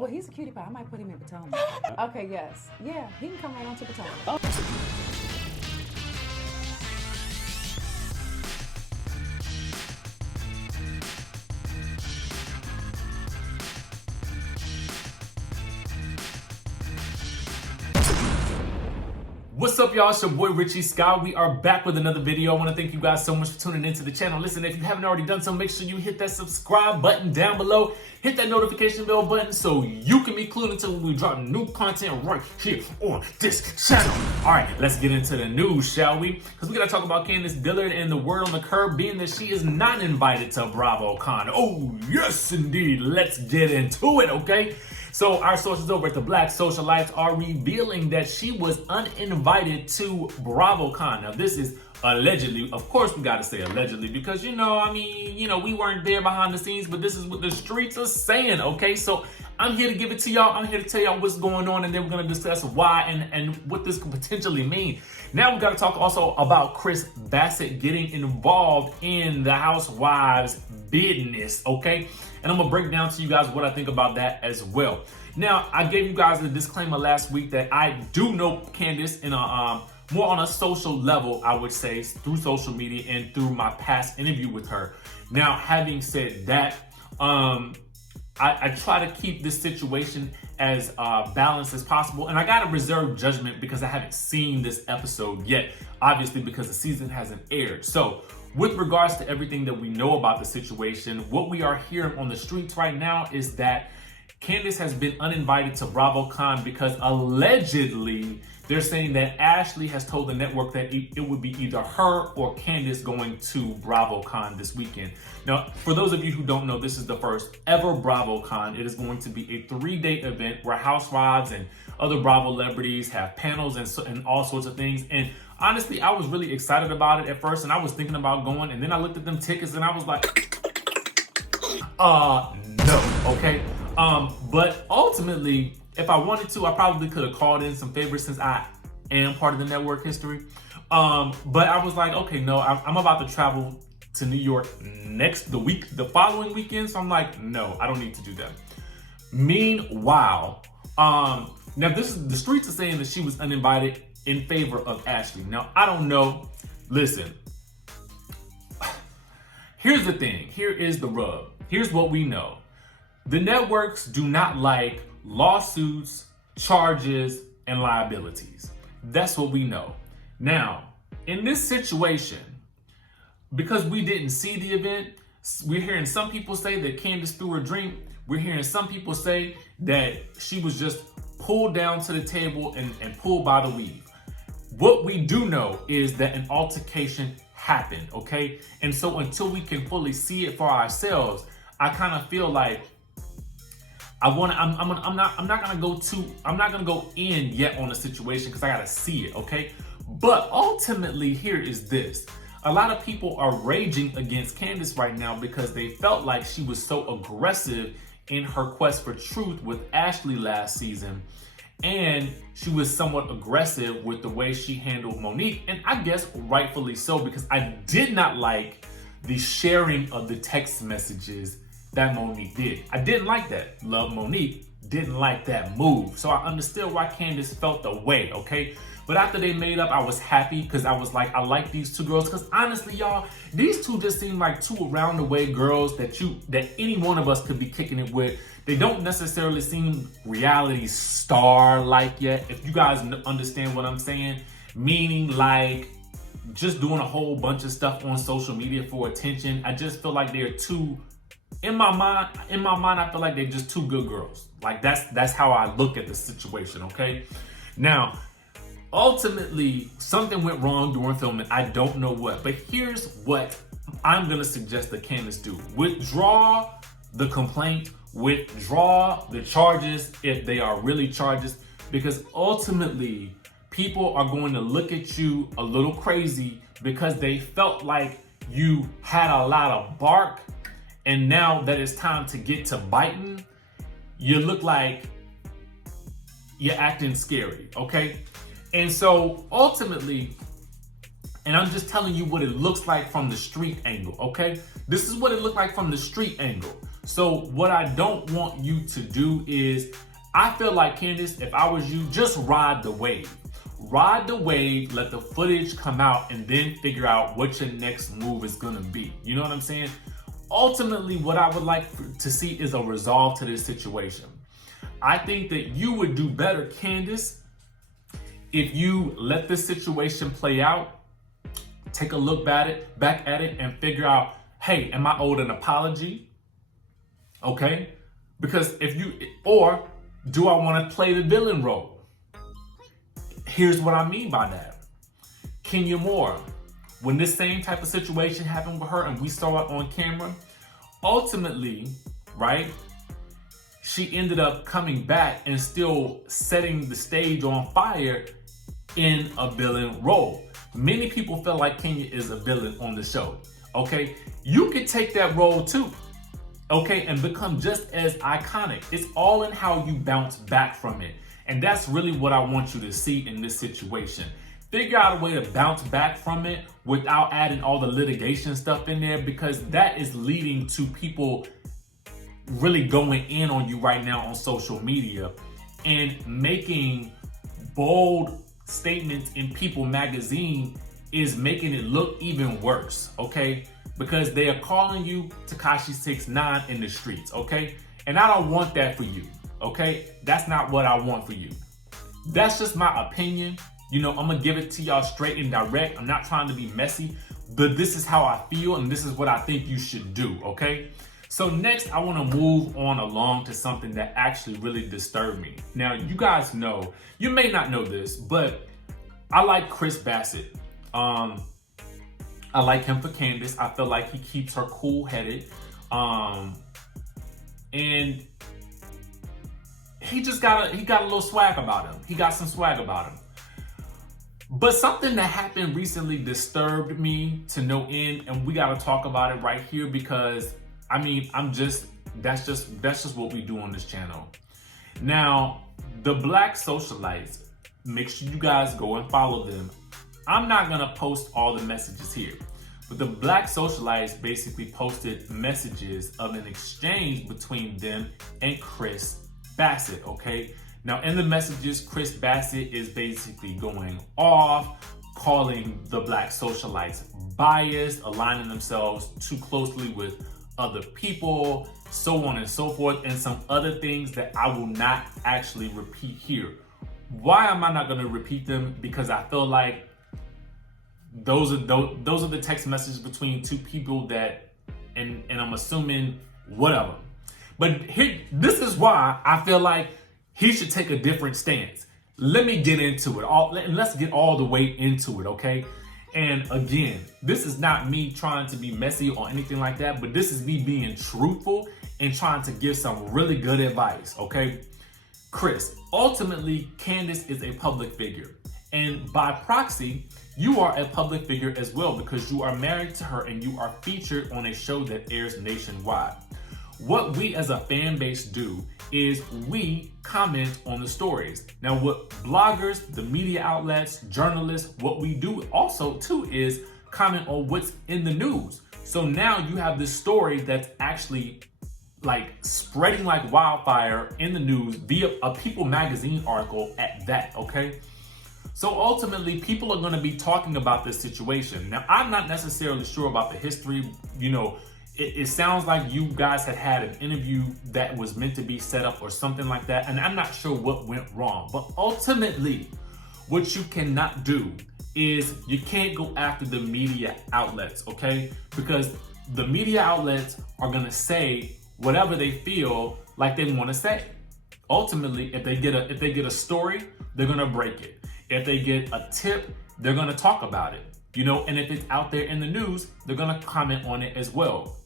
Well, he's a cutie pie. I might put him in Potomac. Okay, yes. Yeah, he can come right on to Potomac. What's up, y'all? It's your boy Richie Scott. We are back with another video. I want to thank you guys so much for tuning into the channel. Listen, if you haven't already done so, make sure you hit that subscribe button down below. Hit that notification bell button so you can be clued into when we drop new content right here on this channel. All right, let's get into the news, shall we? Because we're going to talk about Candiace Dillard and the word on the curb being that she is not invited to BravoCon. Oh, yes, indeed. Let's get into it, okay? So our sources over at the Black Socialites are revealing that she was uninvited to BravoCon. Now this is allegedly, of course we gotta say allegedly, because we weren't there behind the scenes, but this is what the streets are saying, okay? So I'm here to give it to y'all. I'm here to tell y'all what's going on, and then we're gonna discuss why and what this could potentially mean. Now we gotta talk also about Kris Bassett getting involved in the Housewives business, okay? And I'm gonna break down to you guys what I think about that as well. Now, I gave you guys a disclaimer last week that I do know Candiace in a more on a social level, I would say, through social media and through my past interview with her. Now, having said that, I try to keep this situation as balanced as possible, and I gotta reserve judgment because I haven't seen this episode yet, obviously because the season hasn't aired. So with regards to everything that we know about the situation, what we are hearing on the streets right now is that Candiace has been uninvited to BravoCon because allegedly they're saying that Ashley has told the network that it would be either her or Candiace going to BravoCon this weekend. Now, for those of you who don't know, this is the first ever BravoCon. It is going to be a 3-day event where Housewives and other Bravo celebrities have panels and all sorts of things. And honestly, I was really excited about it at first, and I was thinking about going, and then I looked at them tickets and I was like, no, okay? But ultimately, if I wanted to, I probably could have called in some favorites since I am part of the network history. But I was like, okay, no, I'm about to travel to New York the following weekend. So I'm like, no, I don't need to do that. Meanwhile, now the streets are saying that she was uninvited in favor of Ashley. Now, I don't know. Listen, here's the thing. Here is the rub. Here's what we know. The networks do not like lawsuits, charges, and liabilities. That's what we know. Now, in this situation, because we didn't see the event, we're hearing some people say that Candiace threw her drink. We're hearing some people say that she was just pulled down to the table and pulled by the weave. What we do know is that an altercation happened, okay? And so until we can fully see it for ourselves, I kind of feel like I'm not gonna go in yet on the situation because I gotta see it, okay? But ultimately, here is this. A lot of people are raging against Candiace right now because they felt like she was so aggressive in her quest for truth with Ashley last season. And she was somewhat aggressive with the way she handled Monique. And I guess rightfully so, because I did not like the sharing of the text messages that Monique did. I didn't like that. Love Monique, didn't like that move. So I understood why Candiace felt the way, okay? But after they made up, I was happy because I was like, I like these two girls. Because honestly, y'all, these two just seem like two around the way girls that any one of us could be kicking it with. They don't necessarily seem reality star-like yet, if you guys understand what I'm saying. Meaning like just doing a whole bunch of stuff on social media for attention. I just feel like they're too, in my mind, I feel like they're just two good girls. Like that's how I look at the situation, okay? Now, ultimately, something went wrong during filming. I don't know what, but here's what I'm gonna suggest that Candiace do. Withdraw the complaint, withdraw the charges if they are really charges, because ultimately, people are going to look at you a little crazy because they felt like you had a lot of bark, and now that it's time to get to biting, you look like you're acting scary, okay? And so ultimately, and I'm just telling you what it looks like from the street angle, okay? This is what it looked like from the street angle. So what I don't want you to do is, I feel like, Candiace, if I was you, just ride the wave. Ride the wave, let the footage come out, and then figure out what your next move is gonna be. You know what I'm saying? Ultimately, what I would like to see is a resolve to this situation. I think that you would do better, Candiace, if you let this situation play out, take a look back at it, and figure out, hey, am I owed an apology? Okay? Because or do I want to play the villain role? Here's what I mean by that. Kenya Moore, when this same type of situation happened with her and we saw it on camera, ultimately, right, she ended up coming back and still setting the stage on fire in a villain role. Many people feel like Kenya is a villain on the show, okay? You could take that role too, okay, and become just as iconic. It's all in how you bounce back from it. And that's really what I want you to see in this situation. Figure out a way to bounce back from it without adding all the litigation stuff in there, because that is leading to people really going in on you right now on social media and making bold statements in People magazine is making it look even worse, okay? Because they are calling you Tekashi 6ix9ine in the streets, okay? And I don't want that for you, okay? That's not what I want for you. That's just my opinion. You know, I'm gonna give it to y'all straight and direct. I'm not trying to be messy, but this is how I feel and this is what I think you should do, okay? So next, I wanna move on along to something that actually really disturbed me. Now, you guys know, you may not know this, but I like Chris Bassett. I like him for Candiace. I feel like he keeps her cool-headed. And he got a little swag about him. He got some swag about him. But something that happened recently disturbed me to no end, and we gotta talk about it right here because I mean, that's just what we do on this channel. Now, the Black Socialites, make sure you guys go and follow them. I'm not gonna post all the messages here, but the Black Socialites basically posted messages of an exchange between them and Chris Bassett, okay? Now, in the messages, Chris Bassett is basically going off, calling the Black Socialites biased, aligning themselves too closely with other people, so on and so forth, and some other things that I will not actually repeat here. Why am I not going to repeat them? Because I feel like those are the text messages between two people that, and I'm assuming whatever. But here, this is why I feel like he should take a different stance. Let me get into it. Let's get all the way into it, okay? And again, this is not me trying to be messy or anything like that, but this is me being truthful and trying to give some really good advice, okay? Chris, ultimately, Candiace is a public figure. And by proxy, you are a public figure as well because you are married to her and you are featured on a show that airs nationwide. What we as a fan base do is we comment on the stories. Now, what bloggers, the media outlets, journalists, what we do also too is comment on what's in the news. So now you have this story that's actually like spreading like wildfire in the news via a People magazine article at that, okay? So ultimately, people are gonna be talking about this situation. Now, I'm not necessarily sure about the history, you know, it sounds like you guys had an interview that was meant to be set up or something like that, and I'm not sure what went wrong. But ultimately, what you cannot do is you can't go after the media outlets, okay? Because the media outlets are gonna say whatever they feel like they want to say. Ultimately, if they get a story, they're gonna break it. If they get a tip, they're gonna talk about it. You know, and if it's out there in the news, they're gonna comment on it as well.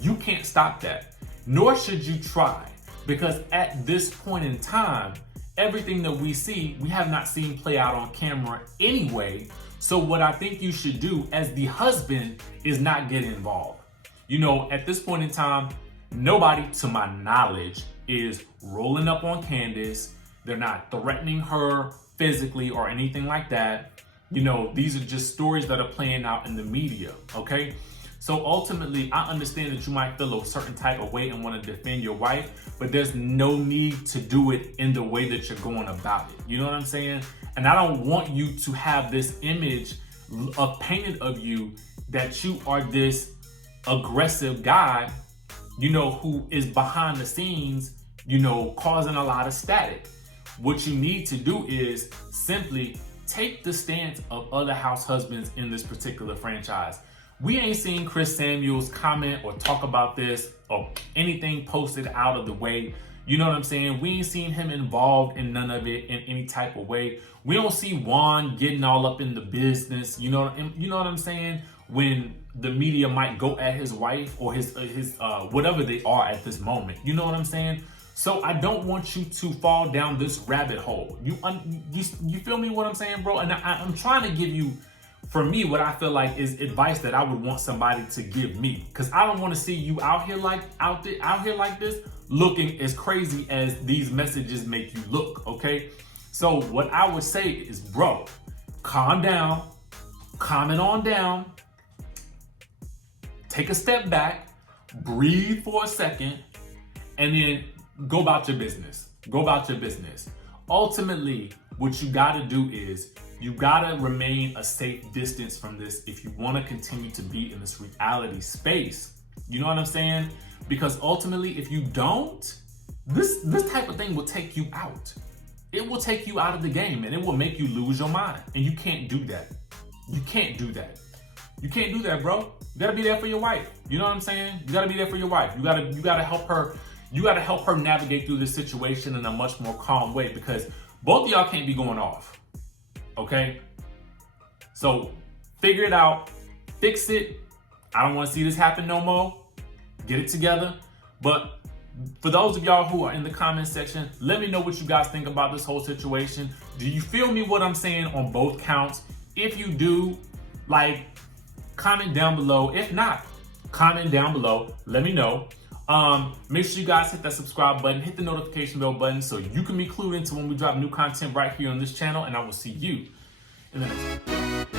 You can't stop that, nor should you try, because at this point in time, everything that we see, we have not seen play out on camera anyway. So what I think you should do as the husband is not get involved. You know, at this point in time, nobody, to my knowledge, is rolling up on Candiace. They're not threatening her physically or anything like that. You know, these are just stories that are playing out in the media, okay? So ultimately, I understand that you might feel a certain type of way and want to defend your wife, but there's no need to do it in the way that you're going about it. You know what I'm saying? And I don't want you to have this image painted of you that you are this aggressive guy, you know, who is behind the scenes, you know, causing a lot of static. What you need to do is simply take the stance of other house husbands in this particular franchise. We ain't seen Chris Samuels comment or talk about this or anything posted out of the way. You know what I'm saying? We ain't seen him involved in none of it in any type of way. We don't see Juan getting all up in the business. You know what I'm saying? When the media might go at his wife or his whatever they are at this moment. You know what I'm saying? So I don't want you to fall down this rabbit hole. You feel me what I'm saying, bro? And I'm trying to give you, for me, what I feel like is advice that I would want somebody to give me. Because I don't want to see you out here like this, looking as crazy as these messages make you look, okay? So what I would say is, bro, calm down, calm it on down, take a step back, breathe for a second, and then go about your business. Go about your business. Ultimately, what you gotta do is you gotta remain a safe distance from this if you wanna continue to be in this reality space. You know what I'm saying? Because ultimately, if you don't, this type of thing will take you out. It will take you out of the game and it will make you lose your mind. And you can't do that. You can't do that. You can't do that, bro. You gotta be there for your wife. You know what I'm saying? You gotta be there for your wife. You gotta help her. You gotta help her navigate through this situation in a much more calm way, because both of y'all can't be going off. Okay? So figure it out, fix it. I don't want to see this happen no more. Get it together. But for those of y'all who are in the comment section, let me know what you guys think about this whole situation. Do you feel me what I'm saying on both counts? If you do, like, comment down below. If not, comment down below. Let me know. Make sure you guys hit that subscribe button, hit the notification bell button so you can be clued into when we drop new content right here on this channel, and I will see you in the next one.